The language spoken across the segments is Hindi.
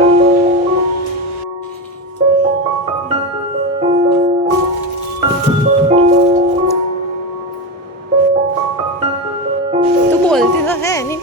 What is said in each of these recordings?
तू बोलती तो है नहीं।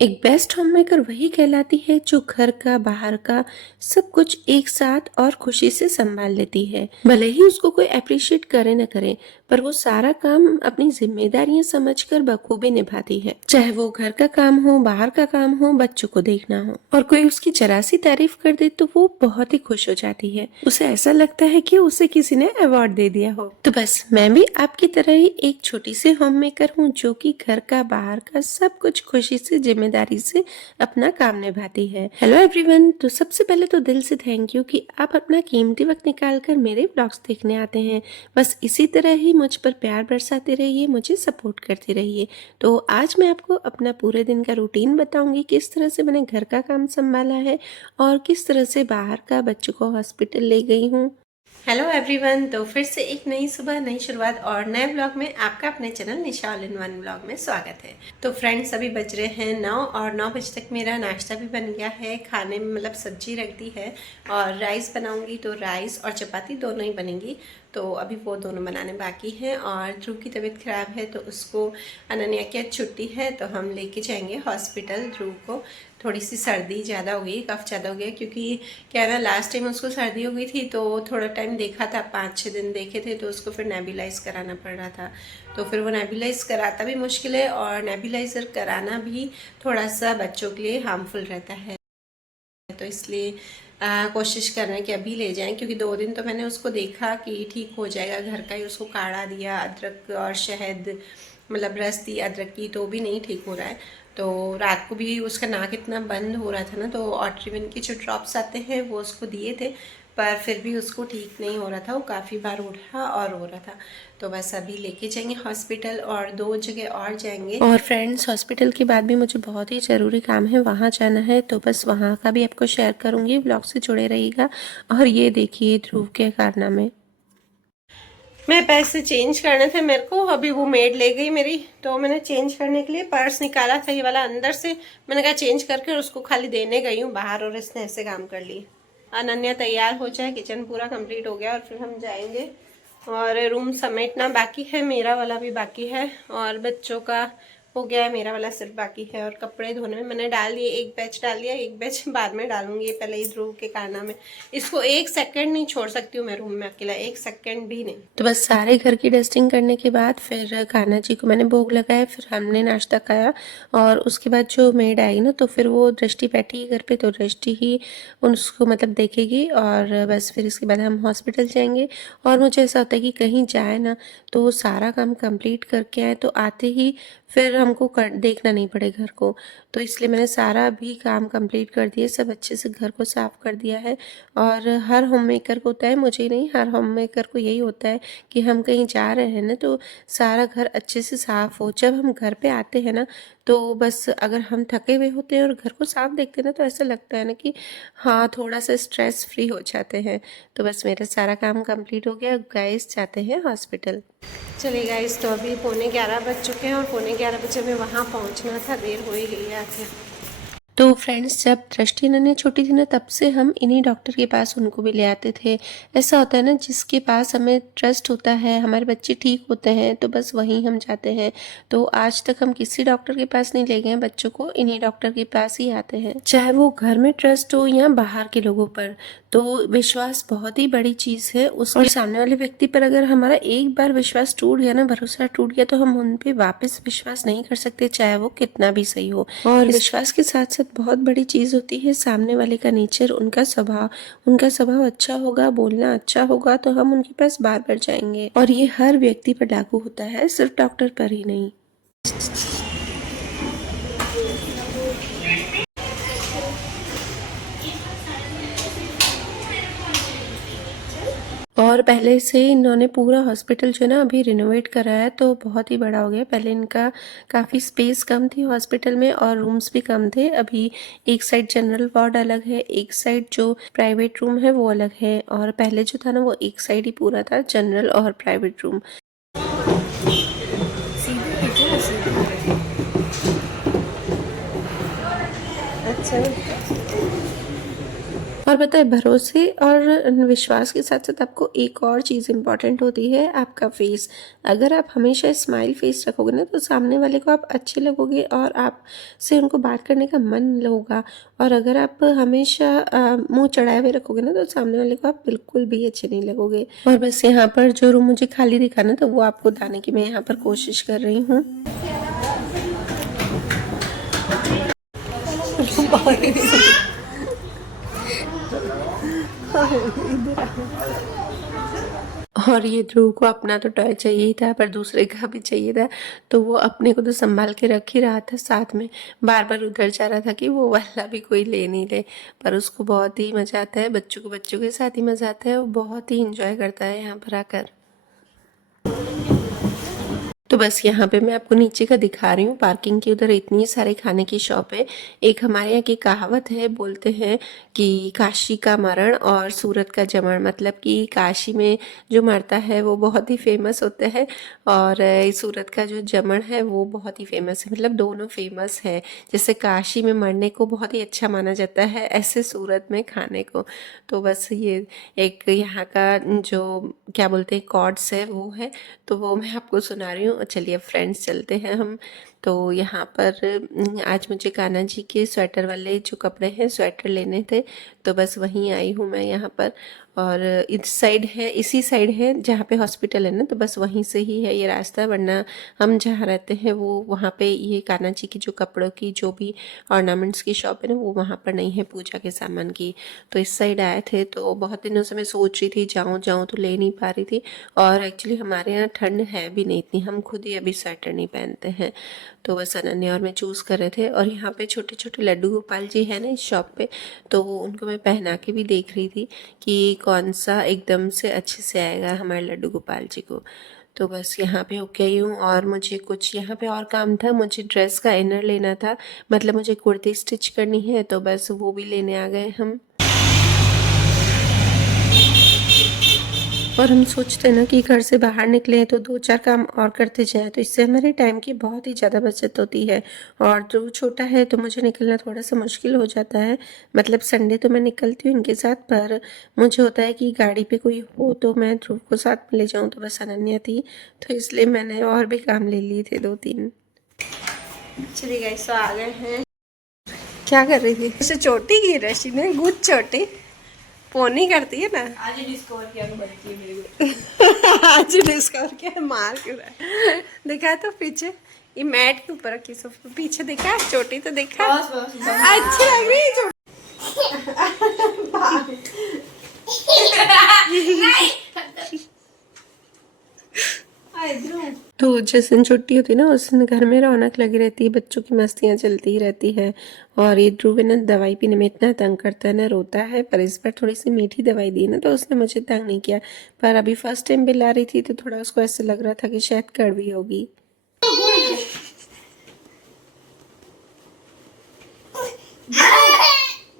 एक बेस्ट होम मेकर वही कहलाती है जो घर का बाहर का सब कुछ एक साथ और खुशी से संभाल लेती है। भले ही उसको कोई अप्रिशिएट करे न करे, पर वो सारा काम अपनी जिम्मेदारियां समझकर बखूबी निभाती है। चाहे वो घर का काम हो, बाहर का काम हो, बच्चों को देखना हो, और कोई उसकी जरा सी तारीफ कर दे तो वो बहुत ही खुश हो जाती है। उसे ऐसा लगता है कि उसे किसी ने अवार्ड दे दिया हो। तो बस मैं भी आपकी तरह ही एक छोटी सी होम मेकर हूँ जो कि घर का बाहर का सब कुछ खुशी से जिम्मेदारी से अपना काम निभाती है। हेलो एवरीवन, तो सबसे पहले तो दिल से थैंक यू कि आप अपना कीमती वक्त निकाल कर मेरे ब्लॉग्स देखने आते हैं। बस इसी तरह ही मुझ पर प्यार बरसाते रहिए, मुझे सपोर्ट करते रहिए। तो आज मैं आपको अपना पूरे दिन का रूटीन बताऊंगी, किस तरह से मैंने घर का काम संभाला है और किस तरह से बाहर का बच्चों को हॉस्पिटल ले गई हूँ। हेलो एवरीवन, तो फिर से एक नई सुबह, नई शुरुआत और नए ब्लॉग में आपका अपने channel Nisha all in one blog में स्वागत है। तो फ्रेंड्स, अभी बज रहे हैं 9 और 9 बजे तक मेरा नाश्ता भी बन गया है। खाने में मतलब सब्जी रख दी है और राइस बनाऊंगी, तो राइस और चपाती दोनों ही बनेंगी। तो अभी वो दोनों बनाने बाकी हैं। और ध्रुव की तबीयत ख़राब है तो उसको, अनन्या की आज छुट्टी है तो हम लेके जाएंगे हॉस्पिटल। ध्रुव को थोड़ी सी सर्दी ज़्यादा हो गई, कफ ज़्यादा हो गया, क्योंकि क्या है ना, लास्ट टाइम उसको सर्दी हो गई थी तो थोड़ा टाइम देखा था, 5-6 दिन देखे थे, तो उसको फिर नेबुलाइज कराना पड़ रहा था। तो फिर वो नेबुलाइज कराता भी मुश्किल है और नेबुलाइज़र कराना भी थोड़ा सा बच्चों के लिए हार्मफुल रहता है। तो इसलिए कोशिश कर रहे हैं कि अभी ले जाएं, क्योंकि 2 दिन तो मैंने उसको देखा कि ठीक हो जाएगा। घर का ही उसको काढ़ा दिया, अदरक और शहद मतलब रस दी अदरक की, तो भी नहीं ठीक हो रहा है। तो रात को भी उसका नाक इतना बंद हो रहा था ना, तो ऑट्रिविन के जो ड्रॉप्स आते हैं वो उसको दिए थे, पर फिर भी उसको ठीक नहीं हो रहा था। वो काफ़ी बार उठा और रो रहा था। तो बस अभी लेके जाएंगे हॉस्पिटल और 2 जगह और जाएंगे। और फ्रेंड्स, हॉस्पिटल के बाद भी मुझे बहुत ही ज़रूरी काम है, वहाँ जाना है, तो बस वहाँ का भी आपको शेयर करूँगी। ब्लॉग से जुड़े रहिएगा। और ये देखिए ध्रुव के कारनामे। मैं पैसे चेंज करने थे मेरे को, अभी वो मेड ले गई मेरी, तो मैंने चेंज करने के लिए पर्स निकाला था ये वाला अंदर से। मैंने कहा चेंज करके उसको खाली देने गई हूँ बाहर, और इसने ऐसे काम कर लिया। अनन्या तैयार हो जाए, किचन पूरा कंप्लीट हो गया और फिर हम जाएंगे। और रूम समेटना बाकी है, मेरा वाला भी बाकी है, और बच्चों का हो गया है, मेरा वाला सिर्फ बाकी है। और कपड़े धोने में मैंने डाल दिए, एक बैच डाल दिया, एक बैच बाद में डालूंगी। पहले ही ध्रुव के कारनामे, इसको 1 सेकंड नहीं छोड़ सकती हूँ मैं रूम में अकेला, 1 सेकंड भी नहीं। तो बस सारे घर की डस्टिंग करने के बाद फिर कान्हा जी को मैंने भोग लगाया, फिर हमने नाश्ता खाया। और उसके बाद जो मेड आई ना, तो फिर वो दृष्टि बैठी घर पे, तो दृष्टि ही उसको मतलब देखेगी। और बस फिर इसके बाद हम हॉस्पिटल जाएंगे। और मुझे ऐसा होता है कि कहीं जाए ना तो सारा काम कंप्लीट करके आए, तो आते ही फिर हमको देखना नहीं पड़े घर को। तो इसलिए मैंने सारा भी काम कंप्लीट कर दिया, सब अच्छे से घर को साफ कर दिया है। और हर होम मेकर को होता है, मुझे नहीं, हर होम मेकर को यही होता है कि हम कहीं जा रहे हैं ना तो सारा घर अच्छे से साफ हो। जब हम घर पे आते हैं ना, तो बस अगर हम थके हुए होते हैं और घर को साफ देखते हैं ना, तो ऐसा लगता है ना कि हाँ, थोड़ा सा स्ट्रेस फ्री हो जाते हैं। तो बस मेरा सारा काम कंप्लीट हो गया। गाइस जाते हैं हॉस्पिटल। चलिए गाइस, तो अभी 11:15 बज चुके हैं और 11:15 बजे हमें वहाँ पहुँचना था, देर हो ही गई है आखिर। तो फ्रेंड्स, जब दृष्टि नन्ही छोटी थी ना, तब से हम इन्हीं डॉक्टर के पास उनको भी ले आते थे। ऐसा होता है ना, जिसके पास हमें ट्रस्ट होता है, हमारे बच्चे ठीक होते हैं, तो बस वहीं हम जाते हैं। तो आज तक हम किसी डॉक्टर के पास नहीं ले गए हैं बच्चों को, इन्हीं डॉक्टर के पास ही आते हैं। चाहे वो घर में ट्रस्ट हो या बाहर के लोगों पर, तो विश्वास बहुत ही बड़ी चीज़ है। और सामने वाले व्यक्ति पर अगर हमारा एक बार विश्वास टूट गया ना, भरोसा टूट गया, तो हम उन पे वापस विश्वास नहीं कर सकते, चाहे वो कितना भी सही हो। और विश्वास के साथ साथ बहुत बड़ी चीज़ होती है सामने वाले का नेचर, उनका स्वभाव। उनका स्वभाव अच्छा होगा, बोलना अच्छा होगा, तो हम उनके पास बार बार जाएंगे। और ये हर व्यक्ति पर लागू होता है, सिर्फ डॉक्टर पर ही नहीं। और पहले से इन्होंने पूरा हॉस्पिटल जो है ना अभी रिनोवेट करा है, तो बहुत ही बड़ा हो गया। पहले इनका काफ़ी स्पेस कम थी हॉस्पिटल में और रूम्स भी कम थे। अभी एक साइड जनरल वार्ड अलग है, एक साइड जो प्राइवेट रूम है वो अलग है। और पहले जो था ना, वो एक साइड ही पूरा था, जनरल और प्राइवेट रूम। और बताए भरोसे और विश्वास के साथ साथ आपको एक और चीज़ इम्पॉर्टेंट होती है, आपका फेस। अगर आप हमेशा स्माइल फेस रखोगे ना तो सामने वाले को आप अच्छे लगोगे और आपसे उनको बात करने का मन होगा। और अगर आप हमेशा मुंह चढ़ाए हुए रखोगे ना तो सामने वाले को आप बिल्कुल भी अच्छे नहीं लगोगे। और बस यहाँ पर जो रूम मुझे खाली दिखा ना तो वो आपको बताने की मैं यहाँ पर कोशिश कर रही हूँ। और ये ध्रुव को अपना तो टॉय चाहिए ही था पर दूसरे का भी चाहिए था, तो वो अपने को तो संभाल के रख ही रहा था, साथ में बार बार उधर जा रहा था कि वो वाला भी कोई ले नहीं ले। पर उसको बहुत ही मज़ा आता है, बच्चों को बच्चों के साथ ही मज़ा आता है, वो बहुत ही इंजॉय करता है यहाँ पर आकर। तो बस यहाँ पे मैं आपको नीचे का दिखा रही हूँ, पार्किंग की उधर इतनी सारे खाने की शॉप है। एक हमारे यहाँ की कहावत है, बोलते हैं कि काशी का मरण और सूरत का जमण, मतलब कि काशी में जो मरता है वो बहुत ही फेमस होता है और सूरत का जो जमण है वो बहुत ही फेमस है, मतलब दोनों फेमस है। जैसे काशी में मरने को बहुत ही अच्छा माना जाता है, ऐसे सूरत में खाने को। तो बस ये एक यहाँ का जो क्या बोलते हैं कॉर्ड्स है वो है, तो वो मैं आपको सुना रही हूँ। चलिए फ्रेंड्स चलते हैं हम। तो यहाँ पर आज मुझे कान्हा जी के स्वेटर वाले जो कपड़े हैं स्वेटर लेने थे, तो बस वहीं आई हूँ मैं यहाँ पर। और इस साइड है, इसी साइड है जहाँ पे हॉस्पिटल है ना, तो बस वहीं से ही है ये रास्ता, वरना हम जहाँ रहते हैं वो वहाँ पे ये कान्हा जी की जो कपड़ों की जो भी ऑर्नामेंट्स की शॉप है ना वो वहाँ पर नहीं है पूजा के सामान की। तो इस साइड आए थे, तो बहुत दिनों से मैं सोच रही थी जाऊँ जाऊँ तो ले नहीं पा रही थी। और एक्चुअली हमारे यहाँ ठंड है भी नहीं इतनी, हम खुद ही अभी स्वेटर नहीं पहनते हैं। तो बस अनन्या और मैं चूज़ कर रहे थे। और यहाँ पे छोटे छोटे लड्डू गोपाल जी है ना इस शॉप पे, तो उनको मैं पहना के भी देख रही थी कि कौन सा एकदम से अच्छे से आएगा हमारे लड्डू गोपाल जी को। तो बस यहाँ पे होके आई हूँ। और मुझे कुछ यहाँ पे और काम था, मुझे ड्रेस का इनर लेना था, मतलब मुझे कुर्ती स्टिच करनी है, तो बस वो भी लेने आ गए हम। और हम सोचते हैं ना कि घर से बाहर निकले तो 2-4 काम और करते जाएं, तो इससे हमारे टाइम की बहुत ही ज़्यादा बचत होती है। और जो छोटा है तो मुझे निकलना थोड़ा सा मुश्किल हो जाता है, मतलब संडे तो मैं निकलती हूँ इनके साथ, पर मुझे होता है कि गाड़ी पे कोई हो तो मैं ध्रुव को साथ में ले जाऊँ। तो बस अनन्या थी तो इसलिए मैंने और भी काम ले लिए थे 2-3। चलिए गाइस, तो आ गए हैं। क्या कर रही थी? उसे चोटी की रशी ने, गुड चोटी पोनी करती है ना। आज डिस्कवर किया बच्ची मेरे को। आज डिस्कवर किया, मार क्यों रहा है? देखा तो पीछे ये मैट के ऊपर रखी, सब पीछे देखा, चोटी तो देखा। अच्छी लग रही है चोटी। तो जिस दिन छुट्टी होती है ना उस दिन घर में रौनक लगी रहती है, बच्चों की मस्तियाँ चलती ही रहती है। और ये ध्रुव ना दवाई पीने में इतना तंग करता है ना, रोता है, पर इस बार थोड़ी सी मीठी दवाई दी ना तो उसने मुझे तंग नहीं किया। पर अभी फर्स्ट टाइम पिला रही थी तो थोड़ा उसको ऐसे लग रहा था कि शायद कड़वी होगी।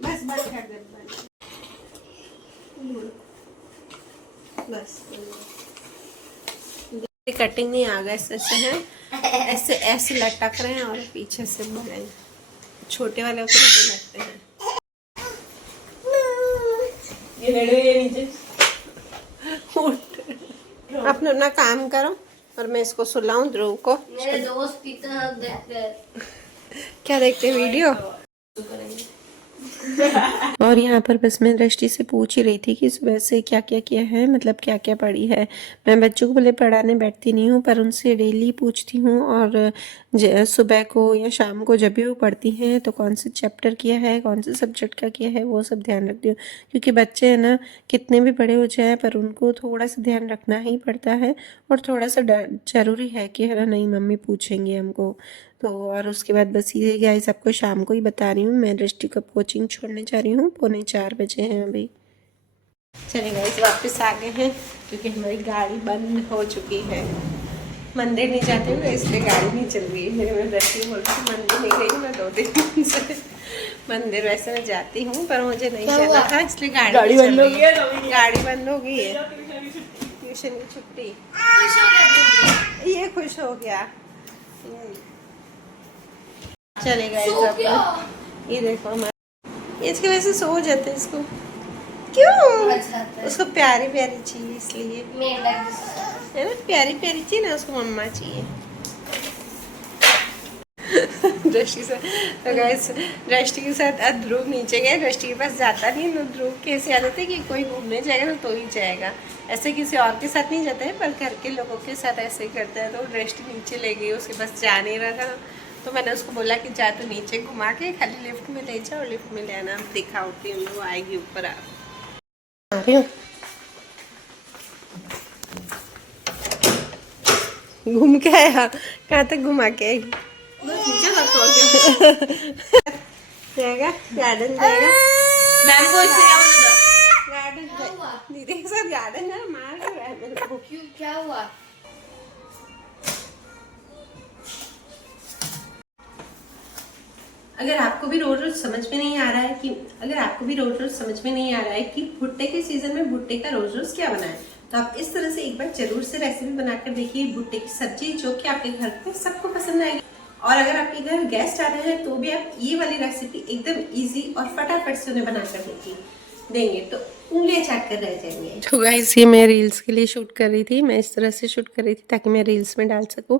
बस बस कर दे, बस कटिंग नहीं आ गया, ऐसे है, ऐसे ऐसे लटक रहे हैं और पीछे से बड़े छोटे वाले ऊपर लगते हैं। ये नीचे अपना अपना काम करो और मैं इसको सुलाऊं ध्रुव को। मेरे दोस्त की तरह देखते क्या देखते वीडियो। और यहाँ पर बस मैं दृष्टि से पूछ ही रही थी कि सुबह से क्या क्या किया है, मतलब क्या क्या पढ़ी है। मैं बच्चों को भले पढ़ाने बैठती नहीं हूँ पर उनसे डेली पूछती हूँ, और सुबह को या शाम को जब भी वो पढ़ती हैं तो कौन से चैप्टर किया है, कौन से सब्जेक्ट का किया है, वो सब ध्यान रखती हूँ। क्योंकि बच्चे हैं ना, कितने भी बड़े हो जाए पर उनको थोड़ा सा ध्यान रखना ही पड़ता है, और थोड़ा सा ज़रूरी है कि है ना, नहीं मम्मी पूछेंगे हमको। तो और उसके बाद बस ये गाइस आपको शाम को ही बता रही हूँ, मैं दृष्टि को कोचिंग छोड़ने जा रही हूँ, 3:45 बजे हैं अभी। चलिए गाइस वापस आ गए हैं क्योंकि हमारी गाड़ी बंद हो चुकी है। मंदिर नहीं जाती हूँ इसलिए गाड़ी नहीं चल रही है मेरे। मैं दृष्टि बोल रही थी मंदिर नहीं गई मैं 2 दिन से। मंदिर वैसे मैं जाती हूँ पर मुझे नहीं चलना था इसलिए गाड़ी बंद हो गई। गाड़ी बंद हो गई है, ट्यूशन की छुट्टी। ये खुश हो गया। चलेगा ये देखो हमारा इसकी वजह से सो जाते हैं इसको। क्यों? उसको प्यारी प्यारी चाहिए इसलिए, है ना, प्यारी प्यारी चाहिए ना उसको, मम्मा चाहिए। दृष्टि से तो गाइस, दृष्टि के साथ आज ध्रुव नीचे गए, दृष्टि के पास जाता नहीं, तो ध्रुव कैसे आदत है कि कोई घूमने जाएगा ना तो ही जाएगा, ऐसे किसी और के साथ नहीं जाता है, पर घर के लोगों के साथ ऐसे ही करता है। तो दृष्टि नीचे ले गई, उसके पास जा नहीं रहा था, तो मैंने उसको बोला कि जा तो नीचे घुमा के खाली लिफ्ट में ले जा और लिफ्ट में ले आना, दिखाऊती हूँ, वो आएगी ऊपर। आ रही हूँ, घूम के आया, कहाँ तक घुमा के आई? जाएगा गार्डन, जाएगा मैम को इससे क्या बोला था? गार्डन, दीदी के साथ गार्डन है, मार क्यों रहा है मेरे को? क्यों, क्या हुआ? अगर आपको भी रोज रोज समझ में नहीं आ रहा है कि अगर आपको भी रोज रोज समझ में नहीं आ रहा है कि भुट्टे के सीजन में भुट्टे का रोज रोज क्या बनाएं, तो आप इस तरह से एक बार जरूर से रेसिपी बनाकर देखिए भुट्टे की सब्जी, जो कि आपके घर पे सबको पसंद आएगी। और अगर आपके घर गेस्ट आ रहे हैं तो भी आप ये वाली रेसिपी एकदम इजी और फटाफट से उन्हें बनाकर देखिए, देंगे तो उंगलियां चाट कर रह जाएंगे। तो गाइस, ये मैं रील्स के लिए शूट कर रही थी, मैं इस तरह से शूट कर रही थी ताकि मैं रील्स में डाल सकूं।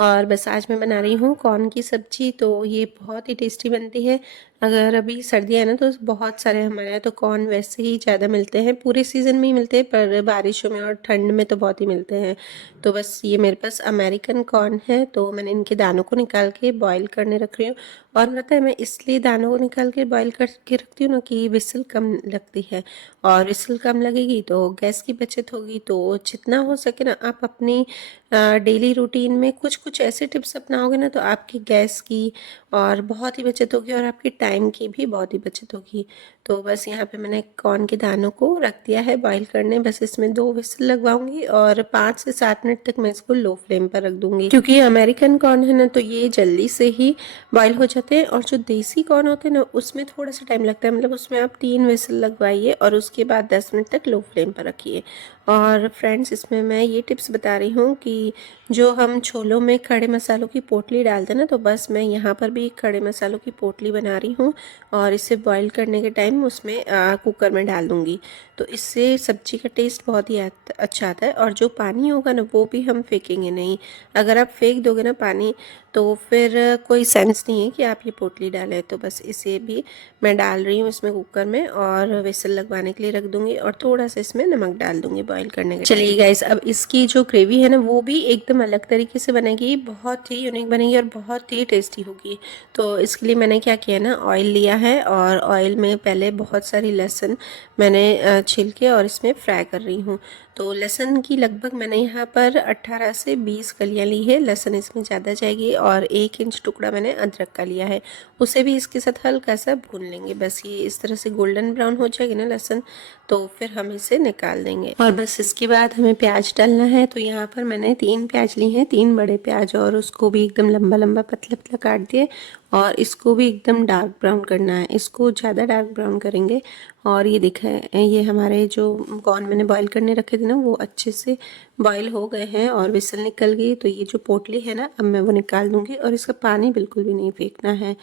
और बस आज मैं बना रही हूँ कॉर्न की सब्जी, तो ये बहुत ही टेस्टी बनती है। अगर अभी सर्दियाँ है ना, तो बहुत सारे हमारे यहाँ तो कॉर्न वैसे ही ज़्यादा मिलते हैं, पूरे सीज़न में ही मिलते हैं, पर बारिशों में और ठंड में तो बहुत ही मिलते हैं। तो बस ये मेरे पास अमेरिकन कॉर्न है, तो मैंने इनके दानों को निकाल के बॉईल करने रख रही हूँ। और पता है, मैं इसलिए दानों को निकाल के बॉईल करके रखती हूँ ना कि विसल कम लगती है, और विसल कम लगेगी तो गैस की बचत होगी। तो जितना हो सके ना, आप अपनी डेली रूटीन में कुछ कुछ ऐसे टिप्स अपनाओगे ना, तो आपकी गैस की और बहुत ही बचत होगी, और आपकी टाइम की भी बहुत ही बचत होगी। तो बस यहाँ पे मैंने कॉर्न के दानों को रख दिया है बॉईल करने, बस इसमें 2 विसल लगवाऊंगी और 5 से 7 मिनट तक मैं इसको लो फ्लेम पर रख दूंगी, क्योंकि ये अमेरिकन कॉर्न है ना, तो ये जल्दी से ही बॉईल हो जाते हैं। और जो देसी कॉर्न होते हैं ना, उसमें थोड़ा सा टाइम लगता है, मतलब उसमें आप 3 विसल लगवाइए और उसके बाद 10 मिनट तक लो फ्लेम पर रखिए। और फ्रेंड्स, इसमें मैं ये टिप्स बता रही हूँ कि जो हम छोलों में खड़े मसालों की पोटली डालते हैं ना, तो बस मैं यहाँ पर भी खड़े मसालों की पोटली बना रही हूँ, और इसे बॉईल करने के टाइम उसमें कुकर में डाल दूँगी। तो इससे सब्जी का टेस्ट बहुत ही अच्छा आता है। और जो पानी होगा ना, वो भी हम फेंकेंगे नहीं। अगर आप फेंक दोगे ना पानी, तो फिर कोई सेंस नहीं है कि आप ये पोटली डालें। तो बस इसे भी मैं डाल रही हूँ इसमें कुकर में, और विसल लगवाने के लिए रख दूँगी, और थोड़ा सा इसमें नमक डाल दूँगी बॉईल करने के। चलिए गाइस, अब इसकी जो ग्रेवी है ना, वो भी एकदम अलग तरीके से बनेगी, बहुत ही यूनिक बनेगी और बहुत ही टेस्टी होगी। तो इसके लिए मैंने क्या किया ना, ऑयल लिया है, और ऑयल में पहले बहुत सारी लहसुन मैंने छील के और इसमें फ्राई कर रही हूँ। तो लहसुन की लगभग मैंने यहाँ पर 18 से 20 कलियाँ ली है, लहसुन इसमें ज़्यादा जाएगी। और 1 इंच टुकड़ा मैंने अदरक का लिया है, उसे भी इसके साथ हल्का सा भून लेंगे। बस ये इस तरह से गोल्डन ब्राउन हो जाएगी ना लहसुन, तो फिर हम इसे निकाल देंगे। और बस इसके बाद हमें प्याज डालना है। तो यहाँ पर मैंने 3 प्याज ली हैं, 3 बड़े प्याज, और उसको भी एकदम लंबा लंबा पतला पतला काट दिए, और इसको भी एकदम डार्क ब्राउन करना है, इसको ज़्यादा डार्क ब्राउन करेंगे। और ये दिखा, ये हमारे जो कॉर्न मैंने बॉईल करने रखे थे ना, वो अच्छे से बॉईल हो गए हैं और विसल निकल गई। तो ये जो पोटली है ना, अब मैं वो निकाल दूंगी, और इसका पानी बिल्कुल भी नहीं फेंकना है।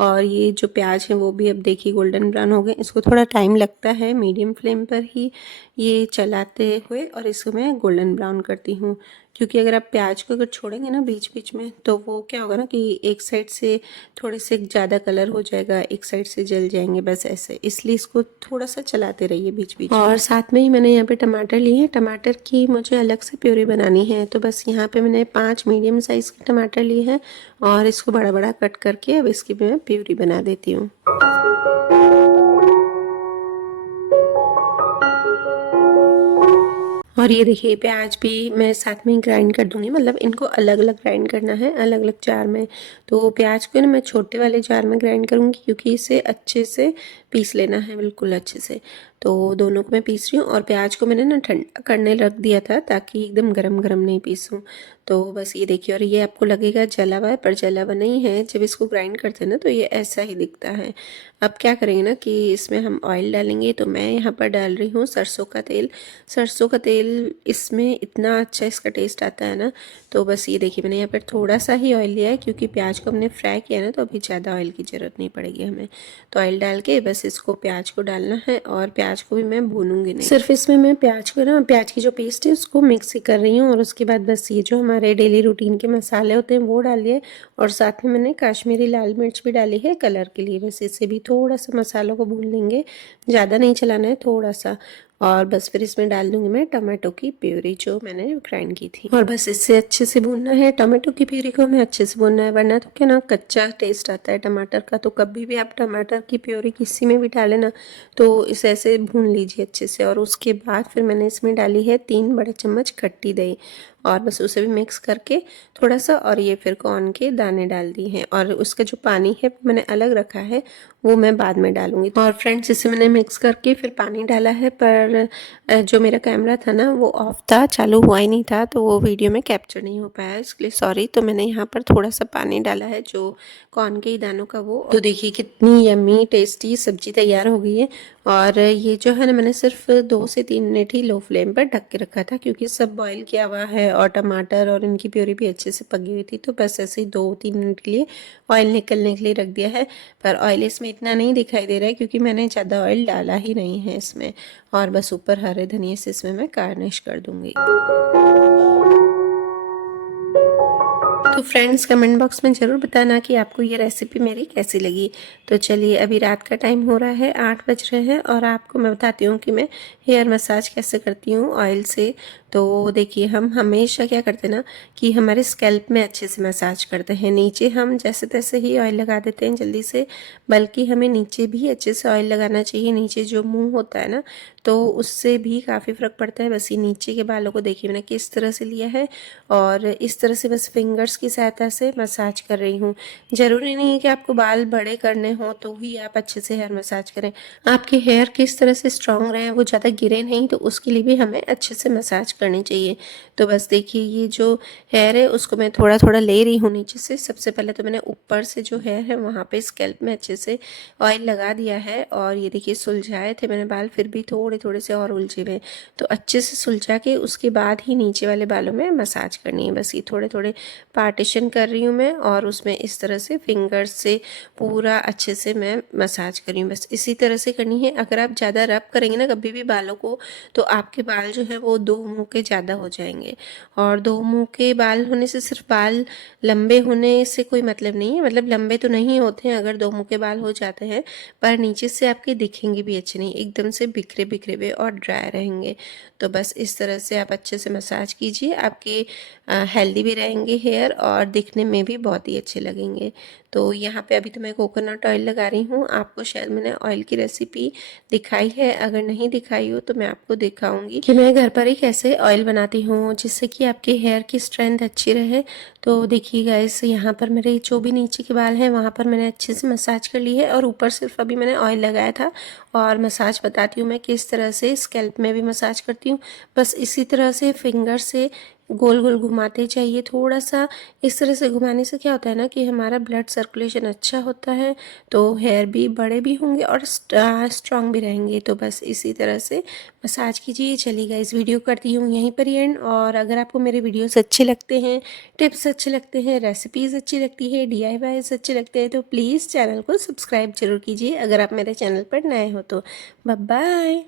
और ये जो प्याज है वो भी अब देखिए गोल्डन ब्राउन हो गए। इसको थोड़ा टाइम लगता है, मीडियम फ्लेम पर ही ये चलाते हुए, और इसको मैं गोल्डन ब्राउन करती हूँ। क्योंकि अगर आप प्याज को अगर छोड़ेंगे ना बीच बीच में, तो वो क्या होगा ना कि एक साइड से थोड़े से ज़्यादा कलर हो जाएगा, एक साइड से जल जाएंगे, बस ऐसे। इसलिए इसको थोड़ा सा चलाते रहिए बीच बीच। और साथ में ही मैंने यहाँ पे टमाटर लिए हैं, टमाटर की मुझे अलग से प्यूरी बनानी है। तो बस यहाँ पे मैंने 5 मीडियम साइज़ के टमाटर लिए हैं, और इसको बड़ा बड़ा कट करके अब इसकी मैं प्यूरी बना देती हूँ। और ये देखिए, प्याज भी मैं साथ में ही ग्राइंड कर दूंगी, मतलब इनको अलग अलग ग्राइंड करना है, अलग अलग जार में। तो प्याज को ना मैं छोटे वाले जार में ग्राइंड करूंगी, क्योंकि इसे अच्छे से पीस लेना है, बिल्कुल अच्छे से। तो दोनों को मैं पीस रही हूँ, और प्याज को मैंने ना ठंडा करने रख दिया था, ताकि एकदम गरम गरम नहीं पीसूँ। तो बस ये देखिए, और ये आपको लगेगा जला हुआ है, पर जला हुआ नहीं है। जब इसको ग्राइंड करते हैं ना, तो ये ऐसा ही दिखता है। अब क्या करेंगे ना कि इसमें हम ऑयल डालेंगे। तो मैं यहाँ पर डाल रही हूँ सरसों का तेल। सरसों का तेल ऑयल इसमें इतना अच्छा इसका टेस्ट आता है ना। तो बस ये देखिए मैंने यहाँ पर थोड़ा सा ही ऑयल लिया है, क्योंकि प्याज को हमने फ्राई किया ना, तो अभी ज़्यादा ऑयल की ज़रूरत नहीं पड़ेगी हमें। तो ऑयल डाल के बस इसको प्याज को डालना है, और प्याज को भी मैं भूनूंगी नहीं, सिर्फ इसमें मैं प्याज को ना, प्याज की जो पेस्ट है उसको मिक्स ही कर रही हूँ। और उसके बाद बस ये जो हमारे डेली रूटीन के मसाले होते हैं वो डालिए, और साथ में मैंने काश्मीरी लाल मिर्च भी डाली है कलर के लिए। बस इससे भी थोड़ा सा मसालों को भून लेंगे, ज़्यादा नहीं चलाना है, थोड़ा सा। और बस फिर इसमें डाल दूंगी मैं टमाटो की प्यूरी जो मैंने ग्राइंड की थी, और बस इससे अच्छे से भूनना है। टमाटो की प्यूरी को हमें अच्छे से भूनना है, वरना तो क्या ना कच्चा टेस्ट आता है टमाटर का। तो कभी भी आप टमाटर की प्यूरी किसी में भी डालें ना, तो इसे ऐसे भून लीजिए अच्छे से। और उसके बाद फिर मैंने इसमें डाली है 3 बड़े चम्मच खट्टी दही, और बस उसे भी मिक्स करके थोड़ा सा, और ये फिर कॉर्न के दाने डाल दिए हैं। और उसका जो पानी है मैंने अलग रखा है, वो मैं बाद में डालूंगी। और फ्रेंड्स इसे मैंने मिक्स करके फिर पानी डाला है, पर जो मेरा कैमरा था ना वो ऑफ था, चालू हुआ ही नहीं था, तो वो वीडियो में कैप्चर नहीं हो पाया, इसके लिए सॉरी। तो मैंने यहाँ पर थोड़ा सा पानी डाला है जो कॉर्न के ही दानों का वो। तो देखिए कितनी यम्मी टेस्टी सब्जी तैयार हो गई है। और ये जो है ना मैंने सिर्फ 2 से 3 मिनट ही लो फ्लेम पर ढक के रखा था, क्योंकि सब बॉईल किया हुआ है और टमाटर और इनकी प्यूरी भी अच्छे से पकी हुई थी। तो बस ऐसे ही 2-3 मिनट के लिए ऑयल निकलने के लिए रख दिया है। पर ऑयल इसमें इतना नहीं दिखाई दे रहा है, क्योंकि मैंने ज़्यादा ऑयल डाला ही नहीं है इसमें। और बस ऊपर हरे धनिया से इसमें मैं गार्निश कर दूंगी। तो फ्रेंड्स कमेंट बॉक्स में ज़रूर बताना कि आपको ये रेसिपी मेरी कैसी लगी। तो चलिए अभी रात का टाइम हो रहा है, 8 बज रहे हैं, और आपको मैं बताती हूँ कि मैं हेयर मसाज कैसे करती हूँ ऑयल से। तो देखिए हम हमेशा क्या करते हैं ना कि हमारे स्कैल्प में अच्छे से मसाज करते हैं। नीचे हम जैसे तैसे ही ऑयल लगा देते हैं जल्दी से, बल्कि हमें नीचे भी अच्छे से ऑयल लगाना चाहिए। नीचे जो मुंह होता है ना, तो उससे भी काफ़ी फ़र्क पड़ता है। बस ये नीचे के बालों को देखिए मैंने किस तरह से लिया है, और इस तरह से बस फिंगर्स की सहायता से मसाज कर रही हूँ। ज़रूरी नहीं है कि आपको बाल बड़े करने हों तो ही आप अच्छे से हेयर मसाज करें। आपके हेयर किस तरह से स्ट्रॉन्ग रहें, वो ज़्यादा गिरे नहीं, तो उसके लिए भी हमें अच्छे से मसाज करनी चाहिए। तो बस देखिए ये जो हेयर है उसको मैं थोड़ा थोड़ा ले रही हूँ नीचे से। सबसे पहले तो मैंने ऊपर से जो हेयर है वहाँ पे स्कैल्प में अच्छे से ऑयल लगा दिया है, और ये देखिए सुलझाए थे मैंने बाल, फिर भी थोड़े थोड़े से और उलझे हुए। तो अच्छे से सुलझा के उसके बाद ही नीचे वाले बालों में मसाज करनी है। बस ये थोड़े थोड़े पार्टीशन कर रही हूँ मैं, और उसमें इस तरह से फिंगर्स से पूरा अच्छे से मैं मसाज कर रही हूँ। बस इसी तरह से करनी है। अगर आप ज़्यादा रब करेंगे ना कभी भी बालों को, तो आपके बाल जो है वो 2 मुंह के ज़्यादा हो जाएंगे। और 2 मुंह के बाल होने से सिर्फ बाल लंबे होने से कोई मतलब नहीं है, मतलब लंबे तो नहीं होते हैं अगर 2 मुंह के बाल हो जाते हैं, पर नीचे से आपके दिखेंगे भी अच्छे नहीं, एकदम से बिखरे बिखरे हुए और ड्राई रहेंगे। तो बस इस तरह से आप अच्छे से मसाज कीजिए, आपके हेल्दी भी रहेंगे हेयर, और दिखने में भी बहुत ही अच्छे लगेंगे। तो यहाँ पे अभी तो मैं कोकोनट ऑयल लगा रही हूँ। आपको शायद मैंने ऑयल की रेसिपी दिखाई है, अगर नहीं दिखाई हो तो मैं आपको दिखाऊंगी कि मैं घर पर ही कैसे ऑयल बनाती हूँ जिससे कि आपके हेयर की स्ट्रेंथ अच्छी रहे। तो देखिए गाइस यहाँ पर मेरे जो भी नीचे के बाल हैं वहाँ पर मैंने अच्छे से मसाज कर ली है, और ऊपर सिर्फ अभी मैंने ऑयल लगाया था। और मसाज बताती हूँ मैं किस तरह से स्कैल्प में भी मसाज करती हूँ। बस इसी तरह से फिंगर से गोल गोल घुमाते चाहिए थोड़ा सा। इस तरह से घुमाने से क्या होता है ना कि हमारा ब्लड सर्कुलेशन अच्छा होता है, तो हेयर भी बड़े भी होंगे और स्ट्रांग भी रहेंगे। तो बस इसी तरह से मसाज कीजिए। चलिए इस वीडियो करती हूँ यहीं पर ही एंड। और अगर आपको मेरे वीडियोस अच्छे लगते हैं, टिप्स अच्छे लगते हैं, रेसिपीज़ अच्छी लगती है, DIYs अच्छे लगते हैं, तो प्लीज़ चैनल को सब्सक्राइब जरूर कीजिए अगर आप मेरे चैनल पर नए हो तो। Bye bye.